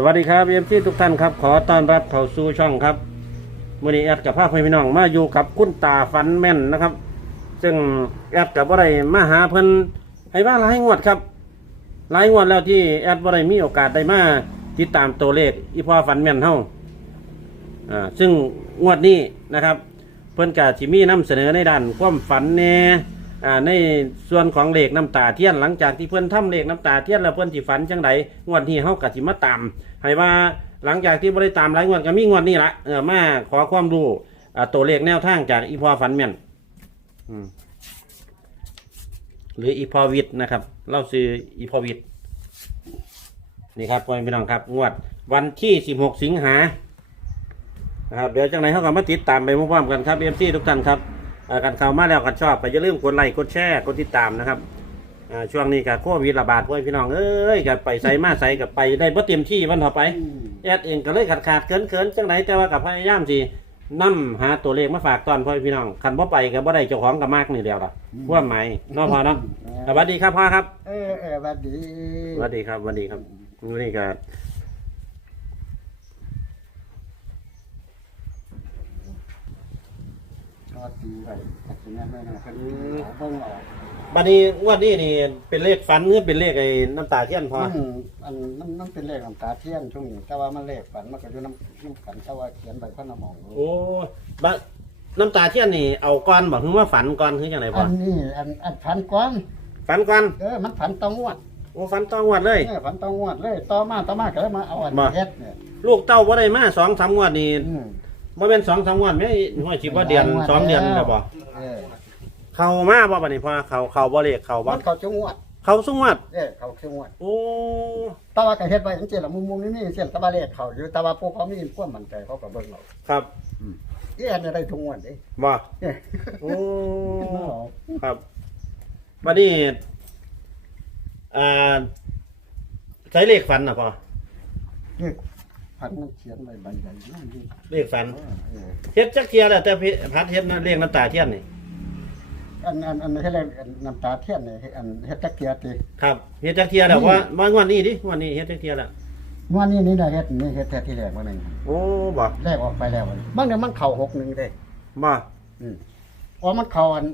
สวัสดีครับเอ็มซีทุกท่านครับ ขอต้อนรับเข้าสู่ช่องครับมื่อนี้แอดกับภาคพี่น้องมาอยู่กับคุณตาฟันแม่นนะครับ ซึ่งแอดกับว่าไรมาหาเพิ่นให้ว่าหลายงวดครับหลายงวดแล้วที่แอดว่าไรมีโอกาสได้มาติดตามตัวเลขอีพ่อฟันแม่นเฮาอ่าซึ่งงวดนี้นะครับ เพิ่นกาจิมีนำเสนอในด้านความฝันแน่ อ่าในส่วนของเลขน้ำตาเทียนหลังจากที่เพิ่อนทำเลขน้ำตาเทียนแล้วเพิ่อนสิฝันจังไดงวดนี้เฮากะสิมาตามให้ว่าหลังจากที่บ่ได้ตามหลายงวดก็มีงวดนี้ละเออมาขอความรู้อ่าตัวเลขแนวทางจากอีพอฝันแม่นอืมหรืออีพอวิทย์นะครับเล่าซื้ออีพอวิทย์นี่ครับพ่อแม่พี่น้องครับ งวดวันที่ 16 สิงหานะครับเดี๋ยวจังไหนเขาก็มาติดตามไปพร้อมๆกันครับเอ็มซีทุกท่านครับ กันเข้ามาแล้วกันชอบไปอย่าลืมกดไลค์กดแชร์กดติดตามนะครับอ่าช่วงนี้กับโควิดระบาดพวกพี่น้องเอ้ยกับไปใส่มาใส่กับไปได้บ่เต็มที่วันต่อไปแอดเองก็เลยขาดขาดเขินเขินๆจังไหนแต่ว่ากับพยายามสินํหาตัวเลขมาฝากตอนพ่อพี่น้องคันบ่ไปก็บ่ได้เจ้าของกับมากนี่เดียวล่ะพวกไหมเน้องพอเนาะสวัสดีครับพ่อครับ เออเออหวัดดีสวัสดีครับสวัสดีครับนี่ก็ ทอดดีไว้ตัดสินใจไม่นะคดีเอาเบิ่งออกบัดนี้งวดนี้นี่เป็นเลขฝันหรือเป็นเลขไอ้น้ำตาเทียนพอมันอันมันมันเป็นเลขของตาเทียนช่วงนี้แต่ว่ามันเลขฝันมันก็อยู่น้ำน้ำฝันแต่ว่าเขียนใบพระนามองโอ้บะน้ำตาเทียนนี่เอาก้อนบอกคือว่าฝันก้อนคือจังไรพ่อัอนนี้อันอันฝันก้อนฝันก้อนเออมันฝันตองวดโอ้ฝันต้องงวดเลย เออฝันตองวดเลยต่อมาต่อมาก็เลยมาเอาอันบ่เฮ็ดเนี่ยลูกเต้าบ่ได้มาสองสามงวดนี่อืม บ่เป็นสองสามงวดไม่ห้อยสิบว่าเดือนสองเดือนแล้วบ่เออเข้ามาบ่บัดนี้พ่อเข้าเข้าบ่เลขเข้าบ่มันเขาจังหวัดเข้าสุงวดเออเขาจังหวัดโอ้แต่ว่าก็เฮ็ดไว้จังซี่ล่ะมุมมุมนี้นี่เสียแต่ว่าเลขเขาอยู่แต่ว่าพวกเขามีความมั่นใจเขาก็เบิ่งเอาครับอีอันนี้ได้ทุกงวดเด้บ่เออโอ้ครับบัดนี้อ่าใช้เลขฝันน่ะพ่อเลข พันมันเขียนไว้ใบใหญ่นั่นดิเลขฝันเออเฮ็ดจักเทียแล้วแต่พี่พัดเฮ็ดนะเลขน้ำตาเทียนนี่อันอันอันนี้เรียกน้ำตาเทียนนี่อันเฮ็ดตะเกียบติครับเฮ็ดจักเทียแล้วว่ามางวดนี้ดิงวดนี้เฮ็ดจักเทียแล้วงวดนี้นี่ได้เฮ็ดนี่เฮ็ดแต่ที่แรกว่านึงโอ้บ่แรกออกไปแล้วบัดนี้บางเดี๋ยวมันเข้าหกหนึงเด้บ่อืมอ๋อมันเข้าอัน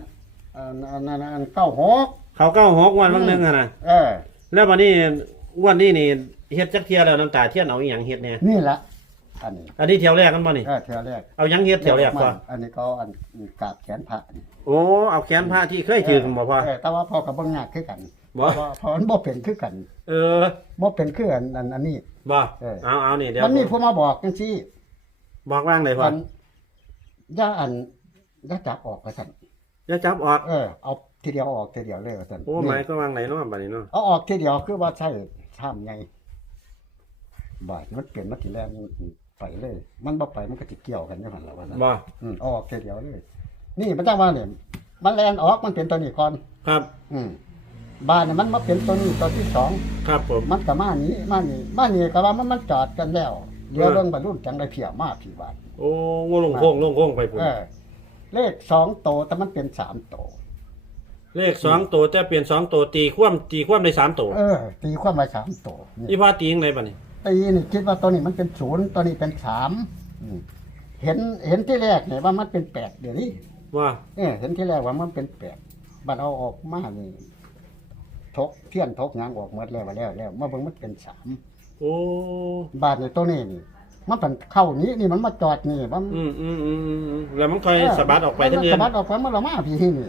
อันอันอันอันเก้าหกเขาเก้าหกวันบางหนึงอะนะเออ แล้ววันนี้งวดนี้นี่ เฮ็ดจักเทียแล้วน้ำตาเทียนเอาอีหยังเฮ็ดเนี่ยนี่ละอันนี้อันนี้เที่ยวแรกกันบ่นี่เออเที่ยวแรกเอาหยังเฮ็ดเที่ยวแรกก่อนอันนี้ก็อันกราบแขนพระนี่โอ้เอาแขนผ้าที่เคยถือกันบ่พ่อเออแต่ว่าพอกับเบิ่งยากคือกันบ่ เพราะว่าเพราะมันบ่เป็นคือกันเออบ่เป็นคืออันอันอันนี้ บ่เออ เอาเอานี่เดี๋ยวมันมีผู้มาบอกจังซี่บอกว่างเลยพ่ออันย่าอันย่าจับออกไปสั่นอย่าจับออกเออเอาทีเดียวออกทีเดียวเลยว่าสั่นโอ้หมายก็วางไหนเนาะบัดนี้เนาะเอาออกทีเดียวคือว่าใช่ท่ามไง บาดมันเปลี่ยนมาทีแรกไปเลย มันบ่ไปมันก็สิเกี่ยวกันอยู่หั่นล่ะว่าซั่นบ่อืมเอาออกทีเดียวเลย นี่มันจังว่าเนี่ยมันแลนออกมันเป็นตัวนี้ก่อน ครับ อืมบาดเนี่ยมันมาเป็นตัวนี้ตัวที่สอง ครับผม มันก็มานี้มานี่มานี่ก็ว่ามันมันจอดกันแล้ว เดี๋ยวเรื่องบรรลุจังได้เพียมาพี่บาดโอ้งลงโค้งลงโค้งไปพุ่นเออ เลขสองโตวแต่มันเป็นสามโตวเลขสองตัวแต่เปลี่ยนสองตัวตีคว่ำตีคว่ำได้สามตัวเออ ตีความไปสามโตวนี่อีพ่อตีจังไดบัดนี้ ตีนี่คิดว่าตัวนี้มันเป็นศูนย์ตัวนี้เป็นสามอืมเห็นเห็นที่แรกเนี่ยว่ามันเป็นแปดเดี๋ยวนี้ว่าเออเห็นที่แรกว่ามันเป็นแปดบัดเอาออกมานี่ทกเทียนทกหยางออกหมดแล้วว่าแล้วแล้วมาเบิ่งมันเป็นสามโอ้บาทในตัวนี้นี่มันเป็นเข้านี้นี่มันมาจอดนี่มันอืมอืมอืมอืมอืมแล้วมันค่อยสะบัดออกไปทั้งมัเดืนอนสะบัดออกไปมันละมาพี่นี่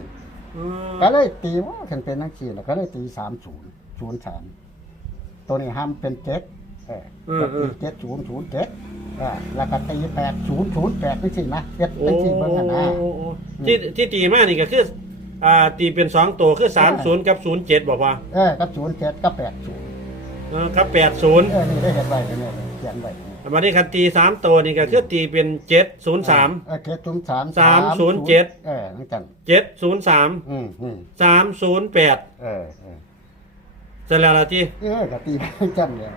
อืมก็เลยตีว่าฉันเป็นนักขี่แล้วก็เลยตีสามศูนย์ศูนย์สามตัวนี้ห้ามเป็นเจ็ด เออก็ตีเจ็ดศูนย์ศูนย์เจ็ดอ่าแล้วก็ตีแปดศูนย์ศูนย์แปดนี่สินะเจ็ดโอ้เป็นสี่เบิ้งกันนะ โอ้โอ้ที่ที่ตีมานี่ก็คืออ่าตีเป็นสองตัวคือสามศูนย์กับศูนย์เจ็ดบอกว่าเออก็ศูนย์เจ็ดก็แปดศูนย์เออครับแปดศูนย์เออนี่ได้เห็นไว้กันเนี่ยเขียนไว้เนี่ยวันนี้คันตีสามตัวนี่ก็คือตีเป็นเจ็ดศูนย์สาม เออเจ็ดศูนย์สามสามศูนย์เจ็ด เออนั่นกันเจ็ดศูนย์สามอืมอืมสามศูนย์แปดเออเออเสร็จแล้วละที่เออกะตีไปจังเลย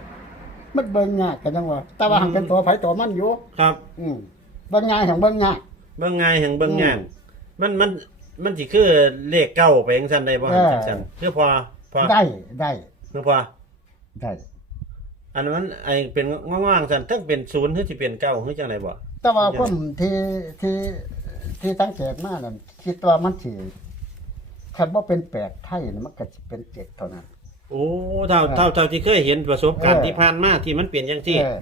มันเบิ่งยากกันจังว่าแต่ว่าหังเป็นตัวไผตัวมันอยู่ครับ อืมเบิ่งยากหังเบิ่งยากเบิ่งไงายแห่งเบิ่งอืมย่างมันมันมันสิคือเลขเก้าไปจังซั่นได้บ่เออจังซั่นคือพอพอได้ได้คือพอได้อันนั้นไอเป็นง่างๆสั่นทั้งเป็นศูนย์หรือสิเป็นเก้าหรือจังไดบ่แต่ว่าคนที่ที่ที่สังเกตมานั่นคิดว่ามันสิคันบ่เป็นแปดไทยนี่มันก็สิเป็นเจ็ดเท่านั้น โอ้เท่าเท่าเท่าที่เคยเห็นประสบการณ์เออที่ผ่านมาที่มันเปลี่ยนจังซี่เออ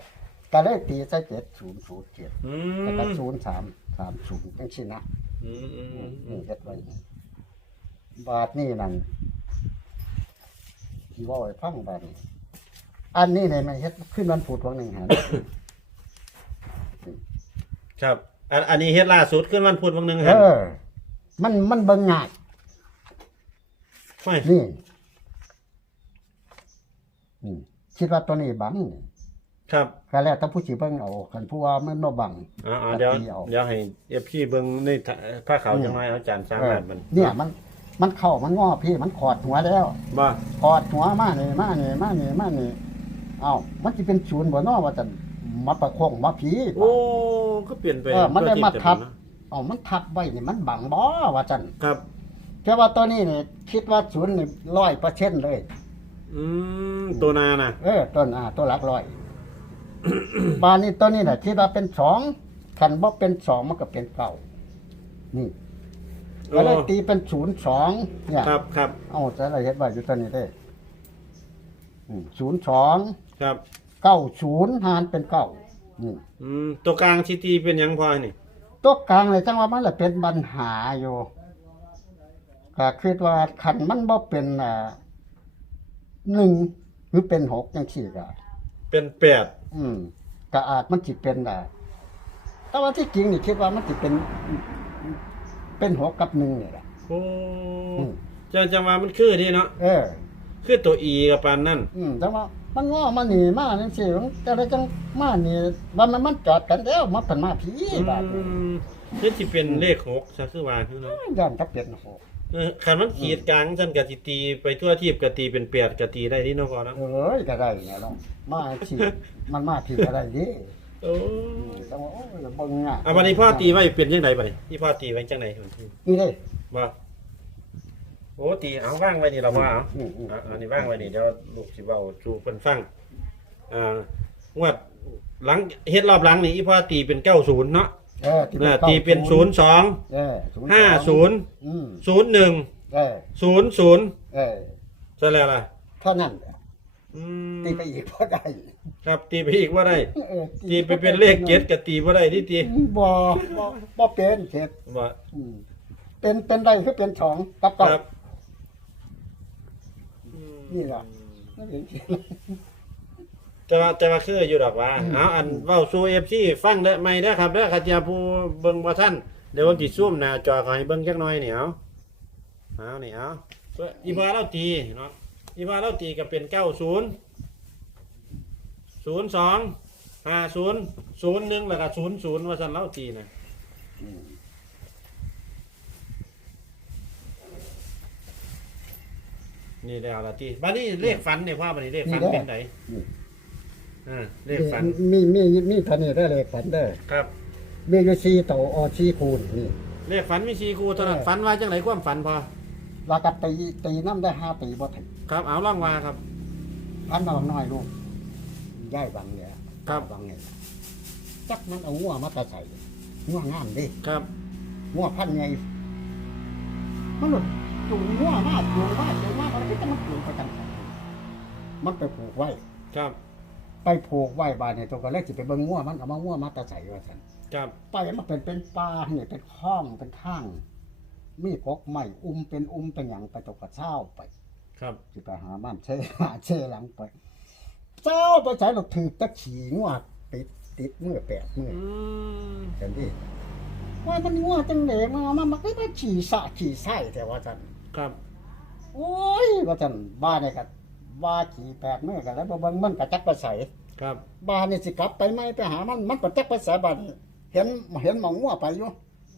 ก็เลยตีใส่เจ็ดศูนย์ศูนย์เจ็ดอืแล้วก็มศูนย์สามสามศูนย์จังซี่นะอืมอืมอืมอืนี่มเฮ็ดไว้บาทนี่นั่นที่ว่าไว้ฟังบาทนี่อันนี้เนี่ยมันเฮ็ดขึ้นวันพุธวันหนึ่งหา ครับอันอันนี้เฮ็ดล่าสุดขึ้นวันพุธวันหนึงเอฮะอมันมันเบิ่งง่าย ไม่นี่ นี่คิดว่าตัวนี้บังนี่ครับ ก็แล้วแต่ผู้สิเบิ่งเอาคันผู้ว่ามันบ่บังอ๋อๆเดี๋ยวตัดตีเอา เดี๋ยวให้เอฟพี่เบิ่งในถ้าผ้าขาวจังไงอาจารย์สร้างเออแบบมันเนี่ยมันมันเข้ามันงอพี่มันขอดหัวแล้วบ่ขอดหัวมานี่มานี่มานี่มานี่เอ้ามันสิเป็นศูนย์บ่เนาะว่าจะมาประคองมาผีโอ้ก็เปลี่ยนไปเออมันได้มาทับเพื่อที่จะเอ้ามันทับไว้นี่มันบังบ่ว่าจันครับ แต่ว่าตัวนี้นี่คิดว่าศูนย์นี่100%เลย อืมตัวนาน่ะ เออต้นอ่าตัวหลักร้อย บานนี้ตัวนี้น่ะคิดว่าเป็นสองคันบ่เป็นสองมันก็เป็นเก้านี่โอ้ ก็เลยตีเป็นศูนย์สองเนี่ยครับครับเอาจะอะไรเฮ็ดไว้อยู่ตัวนี้ได้ศูนย์สองครับ เก้าศูนย์หารเป็นเก้านี่อืมตัวกลางชิตีเป็นหยังพอนี่ตัวกลางเลยจังว่ามันละเป็นปัญหาอยู่ก็คิดว่าคันมันบ่เป็นอ่า หนึ่งหรือเป็นหกจังซี่ก็เป็นแปดอืมก็อาจมันจิเป็นได้แต่ว่าที่จริงนี่คิดว่ามันจิเป็น เป็นหกกับหนึ่งนี่แหละ โอ้อืมจะจะมามันคือดีเนาะเออ คือตัวอีกับปานนั่นอืมแต่ว่ามันง้อมาหนีมานี่สิมันแต่ได้จังมาหนีว่ามันมันจอดกันแล้วมันเป็นมาผีบาดนี้อืมคือสิเป็นเลขหกซะคือว่าคือเนาะย่านจะเป็นหก เออคันมันขีดกลางฉันกะสิตีไปทั่วทีบกะตีเป็นแปดกะตีได้ที่เนาะพอเนาะเอ้ยก็ได้เนี่ยเนาะมาผีมันมาผีก็ได้ดิโอ้อืมแต่ว่าโอ้ยเบิ่งอะอะวันนี้พ่อตีไว้เป็นจังไดบัดนี้ที่พ่อตีไว้จังไดนี่เด้บ่โอ้ตีเอาว่างไว้นี่เราว่าเอาอืมอืมอะอันนี้ว่างไว้นี่เดี๋ยวลูกสิเว้าสู่เพิ่นฟังอ่างวดหลังเฮ็ดรอบหลังนี่อีพ่อตีเป็น90เนาะ เออเออตีเป็นศูนย์02เออ50อืม01เออ00เออซะแล้วล่ะเท่านั้นแหละอืมตีไปอีกพอได้ครับตีไปอีกว่าได้ เออตีไปเป็นเลขเจ็ดกับตีบ่ได้ที่ตีบ่บ่บ่เป็นเจ็ดบ่อืมเป็นเป็นไรคือเป็นสองกับคเก้ารับนี่ล่ะไม่เป็นเจ็ด แต่ว่าแต่ว่าคืออยู่ดอกว่าเอาอันเว้าสู่ FC ฟังเด้อใหม่เด้อครับเด้อข้าเจ้าผู้เบิ่งบ่ทันเดี๋ยวผมสิซูมหน้าจอขอให้เบิ่งจักหน่อยนี่เอาเอานี่เอาอีพาเราตีเนาะอีพาเราตีก็เป็น90 02 50 01แล้วก็00ว่าซั่นเราตีน่ะอืมนี่แล้วละตีบัดนี้เลขฝันเนี่ยว่าบัดนี้เลขฝันเป็นไหน นี่ อ่าเลขฝันมีมีมีเท่านี้ได้เลยฝันได้อครับ มีอยู่สี่โตออสี่คูณนี่ เลขฝันมีชีครูเท่านั้นเออ ฝันว่าจังไหนความฝันพอ แล้วก็ตีตีน้ำได้ห้าปีบ่ถึงครับ เอาล่องว่าครับพันน้องน้อยลูกย่ายบังเนี่ยครับ บังเนี่ยจักมันเอางัวมาตะใส่งัวงามดิครับงัวพันไงมันหลุดจูงงัวมากจูงมากจูงมากมันก็จะมันจูงไปจังไสมันไปผูกไว้ ครับ ไปผูกไว้บานเนี่ยตัวก็เล็กสิไปเบิ่งงัวมันเอามางัวมาตะใส่ว่าซั่นครับไปมันเป็นเป็นปลาเนี่ยเป็นข้องเป็นข้าง มีกกใหม่อุ้มเป็นอุ้มเป็นหยังไปตกกระเช้าไป ครับสิไปหาม่านเช่หาเช่หลังไปเจ้าไปใช้หลกถือตะขี่งวดติดติดมือแปดมืออืมกันดิว่ามันงวดจังเหลมามามันก็มาขี่สะขี่ไส้แต่ว่าจันครับโอ้ยว่าจันบ้านเนี่ยกันว่าขี่แปดมือกันแล้วบ่เบิ่งมันกระจักไปใส่ ครับบ้านนี่สิกลับไปไหมไปหามันมันกระจักไปใส่บ้านนี่เห็นเห็นหมองงัวไปอยู่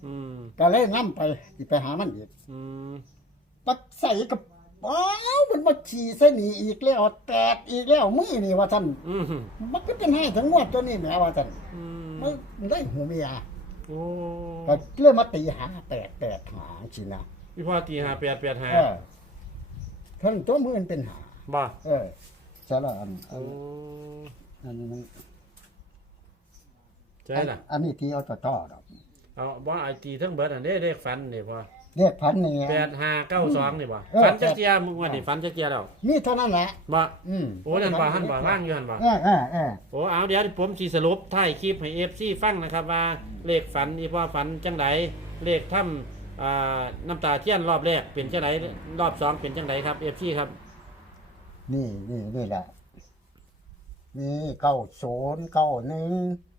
อืมก็เลยนํไปสิไปหามันอีกอืมปัดใส่กับอ้าวมันมาขี่ใส่หนีอีกแล้วแตกอีกแล้วมือนี่ว่าท่านอืมมันก็เป็นให้ทั้งงวดตัวนี้แหมว่าท่านอืมมันได้หูเมียโอ้ก็เริ่มมาตีหาแปดแปดหาชินะพี่พ่อตีหาแปดแปดหาเออท่านตัวมือมันเป็นหาบ่เออใช่ละอันอัโอ้น อันนี้มันใช่ล่ะ อันนี้ที่เอาต่อต่อดอกเอาบ่ไอตีทั้งเบิดอันนี้เลขฝันนี่บ่เรียกพันนี่ แปดห้าเก้าสองนี่บ่เออ ฝันจักเจียมึงว่านี่ฝันจักเจียแล้วนี่เท่านั้นแหละ บ่อืมโอ้นั่นบ่หันบ่ว่างอยู่หันบ่เออเออเออโอ้เอาเดี๋ยวผมสิสรุปท้ายคลิปให้ FC ฟังนะครับว่าเลขฝันอีพ่อฝันจังไดเลขถ้ำอ่าน้ำตาเทียนรอบแรกเป็นจังไดรอบสองเป็นจังไดครับ FC ครับ นี่นี่นี่แหละ นี่เก้าศูนย์เก้าหนึ่ง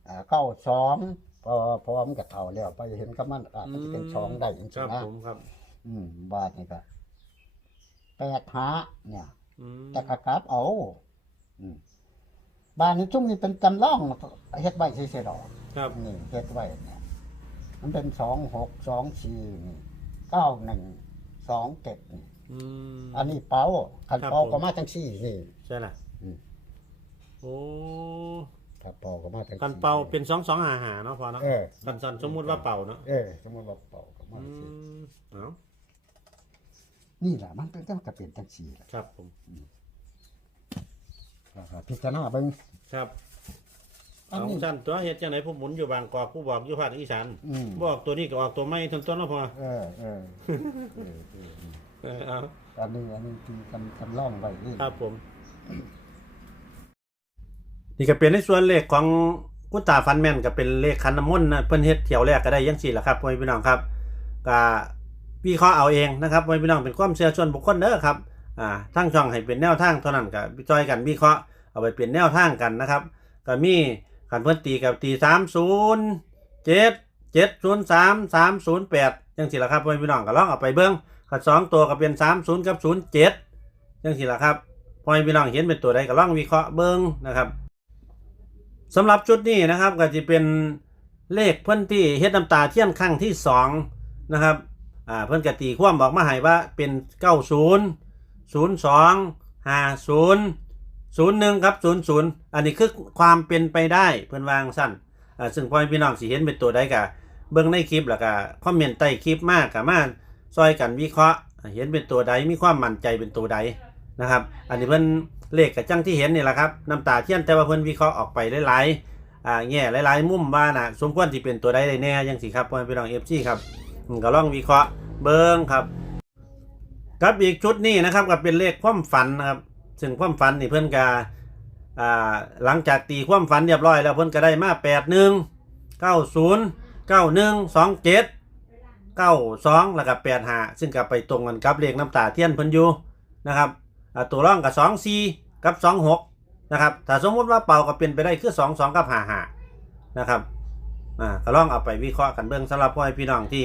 อ่าเก้าสองพอพอมันก็เท่าแล้วไปเห็นก็มันอาจจะเป็นสองได้จริงครับๆนะผมครับอืมบาทนี่ก็แปดหาเนี่ยอืมแต่กะกลับเอาอืมบ้านนี้ชุ่มนี่เป็นจำลองเฮ็ดไว้เฉยๆดอกครับนี่เฮ็ดไว้เนี่ย มันเป็นสองหกสองสี่นี่เก้าหนึ่งสองเจ็ดนี่อืมอันนี้เป้าขันครับเป้าผมก็มาจังสี่นี่ใช่ล่ะอืม โอ้ถ้าเป้าก็มาจังสี่กันเป่าเป็นสองสองหาหาเนาะพอเนาะเออกันสันสมมุติว่าเป่าเนาะเออสมมติว่าเป้าก็มาอืจังสี่มเอานี่แหละมันเป็นจังกระเป็นจังสี่แหละครับผมอ่าพิจารณาเบิ่งครับอันเอานี้ สั้นตัวเฮ็ดจังไหนผู้หมุนอยู่บางกอกผู้บอกอยู่ภาคอีสานอืม บอกตัวนี้ก็ออกตัวไม่ทันต้นแล้วพอเออเออเออเออเออเอาอันนี้อันนี้ที่จำจำลองไว้นี่ครับผม นี่ก็เป็นในส่วนเลขของกุตาฟันแม่นก็เป็นเลขคันน้ำมนต์นะเพิ่นเฮ็ดเที่ยวแรกก็ได้ยังสี่ละครับพ่อแม่พี่น้องครับก็พี่เขาเอาเองนะครับพ่อแม่พี่น้องเป็นความเชื่อส่วนบุคคลเด้อครับอ่าทั้งช่องให้เป็นแนวทางเท่านั้นก็จอยกันวิเคราะห์เอาไปเป็นแนวทางกันนะครับ ก็มีขันเพิ่นตีกับตีสามศูนย์เจ็ดเจ็ดศูนย์สามสามศูนย์แปดยังสี่ละครับพ่อแม่พี่น้องก็ลองเอาไปเบิ้งขันสองตัวก็เป็นสามศูนย์กับศูนย์เจ็ดยังสี่ละครับพ่อแม่พี่น้องเห็นเป็นตัวใดก็ลองวิเคราะห์เบิ้งนะครับ สำหรับชุดนี้นะครับก็จะเป็นเลขเพิ่อนที่เฮ็ดน้ำตาเทียนครั้งที่สองนะครับอ่าเพิ่อนกตีความบอกมาให้ว่าเป็นเก้าศูนย์ศูนย์สองห้าศูนย์ศูนย์หนึ่งครับศูนย์ศูนย์อันนี้คือความเป็นไปได้เพื่อนวางสั้นอ่าซึ่งพ่อแม่พี่น้องสิเห็นเป็นตัวใดกะเบิ่งในคลิปแล้วก็คอมเมนต์ใต้คลิปมากกับมาซอยกันวิเคราะห์เห็นเป็นตัวใดมีความมั่นใจเป็นตัวใด นะครับ อันนี้เพิ่นเลขกับจังที่เห็นนี่แหละครับน้ำตาเทียนแต่ว่าเพิ่นวิเคราะห์ออกไปหลายๆอ่าแง่หลายๆ มุมว่าน่ะสมควรที่เป็นตัวใดได้แน่ยังสิครับพ่อแม่พี่น้อง FC ครับก็ลองวิเคราะห์เบิ่งครับครับอีกชุดนี้นะครับก็เป็นเลขความฝันนะครับซึ่งความฝันนี่เพื่อนกาอ่าหลังจากตีความฝันเรียบร้อยแล้วเพื่อนก็ได้มาแปดหนึ่งเก้าศูนย์เก้าหนึ่งสองเจ็ดเก้าสองแล้วก็แปดห้าซึ่งก็ไปตรงกันกับเลขน้ำตาเทียนเพิ่นอยู่นะครับ อ่าตัวร่องกับสองสี่กับสองหกนะครับถ้าสมมติว่าเป่าก็เป็นไปได้คือสองสองกับหาหานะครับอ่าก็ลองเอาไปวิเคราะห์กันเบื้องสำหรับพ่อพี่น้องที่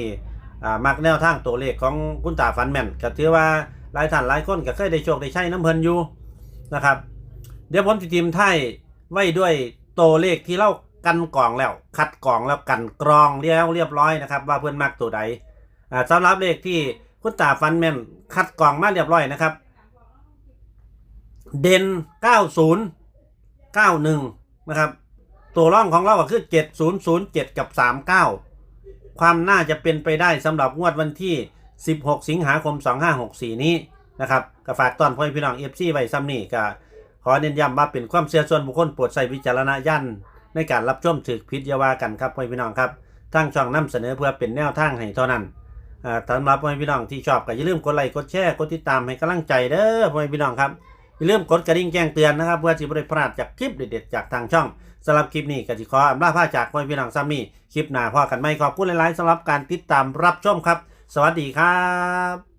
อ่ามักแนวทางตัวเลขของคุณตาฟันแมนก็ถือว่าหลายท่านหลายคนก็เคยได้โชคได้ใช้น้ำเพลินอยู่นะครับ เดี๋ยวผมจะทีมไทยไว้ด้วยตัวเลขที่เล่ากันกรองแล้ว คัดกรองแล้วกันกรองเรียบเรียบร้อยนะครับ ว่าเพื่อนมักตัวใดอ่าสำหรับเลขที่คุณตาฟันแมนคัดกรองมาเรียบร้อยนะครับ เด่น 90 91 นะครับ ตัวร่องของเราก็คือ 7007 กับ 39 ความน่าจะเป็นไปได้สำหรับงวดวันที่ 16 สิงหาคม 2564 นี้นะครับก็ฝากตอนพ่อพี่น้อง FC ไว้ซ้ำนี่ก็ขอเน้นย้ำว่าเป็นความเชื่อส่วนบุคคลโปรดใช้วิจารณญาณในการรับชมถือพิษยาวากันครับพ่อพี่น้องครับทางช่องนำเสนอเพื่อเป็นแนวทางให้เท่านั้นสำหรับพ่อพี่น้องที่ชอบก็อย่าลืมกดไลค์กดแชร์กดติดตามให้กำลังใจเด้อพ่อพี่น้องครับ อย่าลืมกดกระดิ่งแจ้งเตือนนะครับเพื่อที่จะไม่ได้พลาดจากคลิปเด็ดๆจากทางช่องสำหรับคลิปนี้ก็จะขออำลาพาจากพ่อพี่น้องซ้ำนี่คลิปหน้าพ่อกันไม่ขอบคุณหลายๆสำหรับการติดตามรับชมครับ สวัสดีครับ